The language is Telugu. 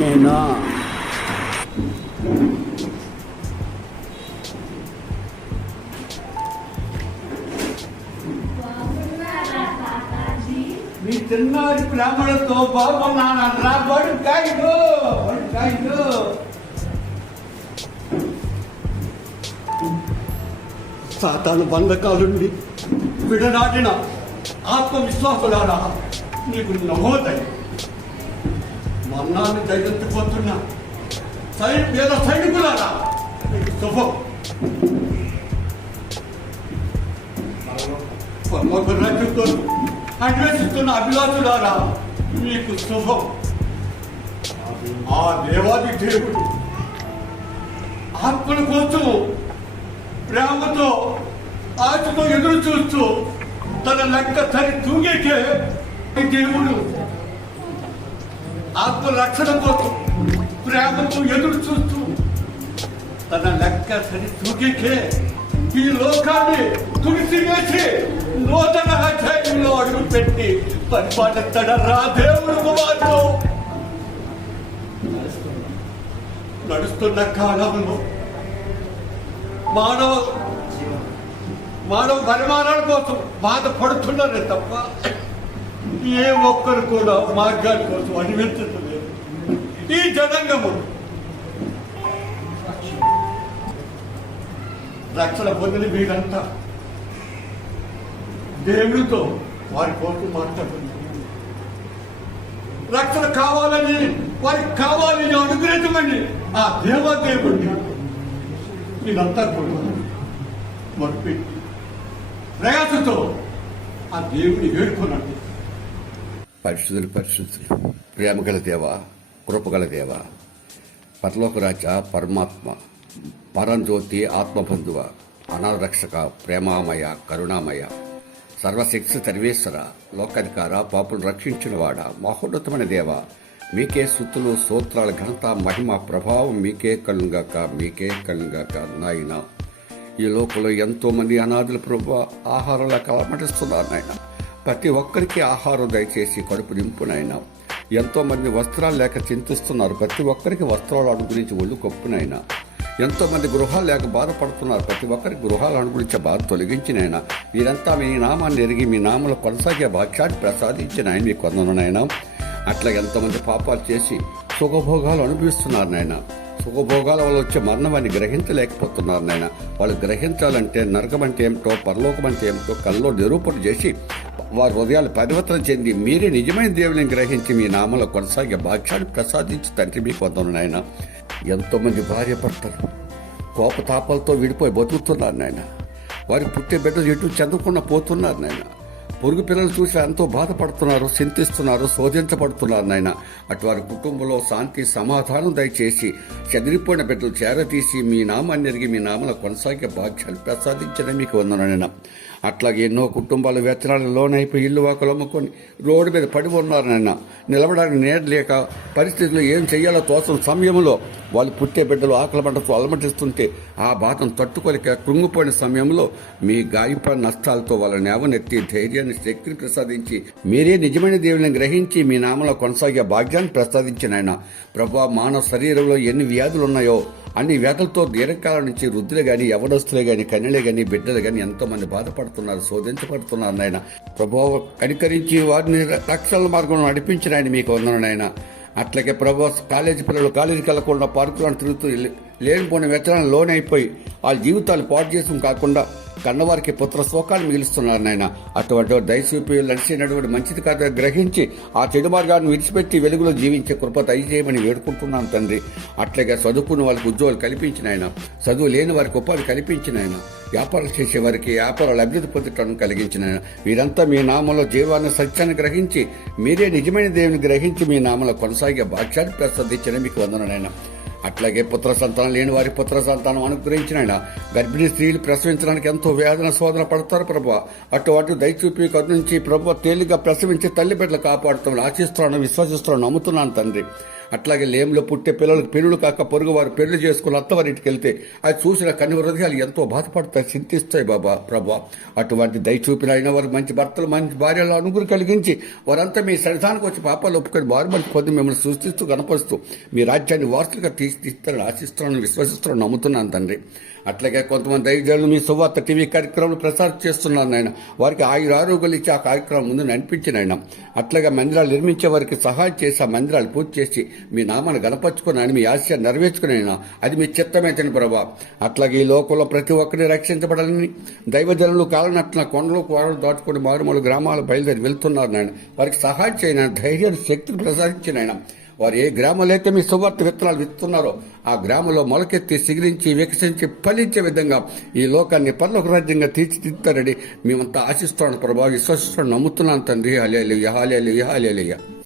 అందరూ మీ చిన్నారి ప్రేమలతో బాగున్నానరా బడుకాయలు బడుకాయలు సాతాను బంధకాల నుండి విడనాటిన ఆత్మవిశ్వాసులారా నీకు నమోదై మన్నాన్ని ధైర్యపోతున్న సైన్ పేద సైనికులారా నీకు శుభం పరలోక రాజ్యంతో అన్వేషిస్తున్న అభిలాషులారా మీకు శుభం ఆ దేవాది దేవుడు ఆత్మల కోసం ప్రేమతో ఆశతో ఎదురు చూస్తూ తన లెక్క సరి తూగేకే దేవుడు ఆత్మ రక్షణ కోసం ప్రేమతో ఎదురు చూస్తూ తన లెక్క సరి తూకికే ఈ లోకాన్ని తుడిసివేసి నూతన అధ్యాయంలో అడుగు పెట్టి పరిపాలిస్తాడరా దేవుడు కుమారుడు. నడుస్తున్న కాలంలో మానవ మానవ పరిమాణాల కోసం బాధపడుతున్నారే తప్ప ఏ ఒక్కరు కూడా మార్గాల కోసం అనిపించలేదు ఈ జనంగము. రక్షణ పొందిన వీరంతా దేవుడితో వారి కోసం మాట్లాడుతుంది రక్షణ కావాలని వారికి కావాలని అనుగ్రహించమని ఆ దేవదేవుడిని వీళ్ళంతా కూడా మొదలుపెట్టి ప్రయాసతో ఆ దేవుడిని వేడుకున్నాడు పరిశుద్ధులు పరిశుద్ధులు ప్రేమగల దేవ కృపగల దేవ పరలోకరాజ పరమాత్మ పరంజ్యోతి ఆత్మబంధువ అనారక్షక ప్రేమామయ కరుణామయ సర్వశక్తి సర్వేశ్వర లోకాధికార పాపులు రక్షించినవాడ మహోన్నతమైన దేవ మీకే సుత్తులు సూత్రాల ఘనత మహిమ ప్రభావం మీకే కలుగాక మీకే కలుగాక నాయన. ఈ లోకంలో ఎంతోమంది అనాథులు ప్రభు ఆహారంలో కలమటిస్తున్నారు నాయన. ప్రతి ఒక్కరికి ఆహారం దయచేసి కడుపు నింపునైనా. ఎంతోమంది వస్త్రాలు లేక చింతిస్తున్నారు. ప్రతి ఒక్కరికి వస్త్రాలు అనుగురించి ఒళ్ళు కప్పునైనా. ఎంతోమంది గృహాలు లేక బాధపడుతున్నారు. ప్రతి ఒక్కరికి గృహాలు అనుగురించే బాధ తొలగించినైనా. వీరంతా మీ నామాన్ని ఎరిగి మీ నామలో కొనసాగే భాగ్యాన్ని ప్రసాదించిన ఆయన మీకు కొందనైనా అట్లా ఎంతోమంది పాపాలు చేసి సుఖభోగాలు అనుభవిస్తున్నారు నాయన సుఖభోగాల వల్ల వచ్చే మరణం అని గ్రహించలేకపోతున్నారు నాయన వాళ్ళు గ్రహించాలంటే నరకం అంటే ఏమిటో పరలోకం అంటే ఏమిటో కల్లో నిరూపణ చేసి వారి హృదయాలు పరివర్తన చెంది మీరే నిజమైన దేవుని గ్రహించి మీ నామలో కొనసాగే భాగ్యాన్ని ప్రసాదించి తండ్రి మీకు వందను నాయన. ఎంతోమంది భార్య భర్తలు కోపతాపాలతో విడిపోయి బతుకుతున్నారు నాయన. వారి పుట్టే బిడ్డలు ఎటు చెందకుండా పోతున్నారు నాయన. పొరుగు పిల్లలు చూసి ఎంతో బాధపడుతున్నారు చింతిస్తున్నారు శోధించబడుతున్నారు నాయన. అటువారి కుటుంబంలో శాంతి సమాధానం దయచేసి చెదిరిపోయిన బిడ్డలు చేరతీసి మీ నామాన్ని ఎరిగి మీ నామల కొనసాగే బాధ్యాలు ప్రసాదించడం మీకు వందనైనా అట్లాగే ఎన్నో కుటుంబాలు వ్యసనాలు లోనైపోయి ఇల్లు వాకలు అమ్ముకొని రోడ్డు మీద పడి ఉన్నారు నాయన. నిలబడడానికి నేర్లేక పరిస్థితులు ఏం చేయాలో తోసం సమయంలో వాళ్ళు పుట్టే బిడ్డలు ఆకలి మంటతో అలమటిస్తుంటే ఆ బాధను తట్టుకోలేక కృంగిపోయిన సమయంలో మీ గాయపడిన నష్టాలతో వాళ్ళ నేవనెత్తి ధైర్యాన్ని శక్తిని ప్రసాదించి మీరే నిజమైన దేవుని గ్రహించి మీ నామలో కొనసాగే భాగ్యాన్ని ప్రసాదించిన ఆయన. ప్రభా మానవ శరీరంలో ఎన్ని వ్యాధులు ఉన్నాయో అన్ని వ్యాధులతో దీర్ఘకాలం నుంచి వృద్ధులే గాని యవనస్తులే గాని కన్యలే గాని బిడ్డలు గాని ఎంతో మంది బాధపడుతున్నారు శోధించబడుతున్నారు నాయన. ప్రభావ కనికరించి వారిని రక్షణ మార్గంలో నడిపించిన ఆయన మీకు వందనాయన అట్లాగే ప్రభా కాలేజీ పిల్లలు కాలేజీకి వెళ్ళకుండా పార్కులను తిరుగుతూ లేనిపోయిన వెచ్చడానికి లోన్ అయిపోయి వాళ్ళ జీవితాలు పాటు చేసిన కాకుండా కన్నవారికి పుత్ర శోకాలు మిగిలిస్తున్నారు నాయన. అటువంటి వారు దయచూపి నడిచినటువంటి మంచిది కాదు గ్రహించి ఆ చెడు మార్గాన్ని విడిచిపెట్టి వెలుగులో జీవించే కృప దయచేయమని వేడుకుంటున్నాను తండ్రి. అట్లాగే చదువుకున్న వాళ్ళకి ఉద్యోగాలు కల్పించినాయన చదువు లేని వారికి ఉపాధి కల్పించినాయన వ్యాపారాలు చేసే వారికి వ్యాపారాలు అభివృద్ధి పొందటం కలిగించిన వీరంతా మీ నామంలో జీవాన్ని సత్యాన్ని గ్రహించి మీరే నిజమైన దేవుని గ్రహించి మీ నామంలో కొనసాగే భాగ్యాన్ని ప్రసాదించిన మీకు వందనైనా అట్లాగే పుత్ర సంతానం లేని వారి పుత్ర సంతానం అనుగ్రహించిన ఆయన గర్భిణీ స్త్రీలు ప్రసవించడానికి ఎంతో వేదన శోధన పడతారు ప్రభు అటు అటు దయచూపి కరుణించి ప్రభు తేలిగా ప్రసవించి తల్లి బిడ్డలు కాపాడుతామని ఆశిస్తున్నాను విశ్వసిస్తున్నాను నమ్ముతున్నాను తండ్రి. అట్లాగే లేములో పుట్టే పిల్లలకు పెళ్ళిళ్ళు కాక పొరుగు వారు పెళ్ళి చేసుకుని అత్తవారింటికి వెళ్తే అది చూసిన కన్ను హృదయాలు ఎంతో బాధపడతాయి చింతిస్తాయి బాబా ప్రభా. అటువంటి దయచూపిన అయిన వారు మంచి భర్తలు మంచి భార్యలు అనుగురు కలిగించి వారంతా మీ సన్నిధానికి వచ్చి పాపాలు ఒప్పుకొని బారు మంచి పొంది మిమ్మల్ని సృష్టిస్తూ కనపరుస్తూ మీ రాజ్యాన్ని వార్తలుగా తీసి తీస్తారని ఆశిస్తున్నాను విశ్వసిస్తున్నాను నమ్ముతున్నాను తండ్రి. అట్లాగే కొంతమంది దైవజనులు మీ సువార్త టీవీ కార్యక్రమాలు ప్రసారం చేస్తున్నారు నాయన. వారికి ఆయుర ఆరోగ్యాలు ఇచ్చి ఆ కార్యక్రమం ముందు నడిపించిన ఆయన అట్లాగే మందిరాలు నిర్మించే వారికి సహాయం చేసి ఆ మందిరాలు పూర్తి చేసి మీ నామాన్ని గణపరుచుకుని ఆయన మీ ఆశ నెరవేర్చుకుని ఆయన అది మీ చిత్తమైతని ప్రభా. అట్లాగే ఈ లోకంలో ప్రతి ఒక్కరిని రక్షించబడాలని దైవజనులు కాలనట్ల కొండలు కోడలు దాటుకుని మారుమూల గ్రామాలు బయలుదేరి వెళ్తున్నారు నాయన. వారికి సహాయం చేయన ధైర్యాన్ని శక్తిని ప్రసాదించిన ఆయన వారు ఏ గ్రామంలో అయితే మీ సువార్త విత్తనాలు విత్తున్నారో ఆ గ్రామంలో మొలకెత్తి సిగిరించి వికసించి ఫలించే విధంగా ఈ లోకాన్ని పర్లోక రాజ్యంగా తీర్చిదిద్దారని మేమంతా ఆశిస్తున్నాను ప్రభావ విశ్వసిస్తున్నాను నమ్ముతున్నాను తండ్రి. హాలేలు హాలేలు హాలేలుయ్య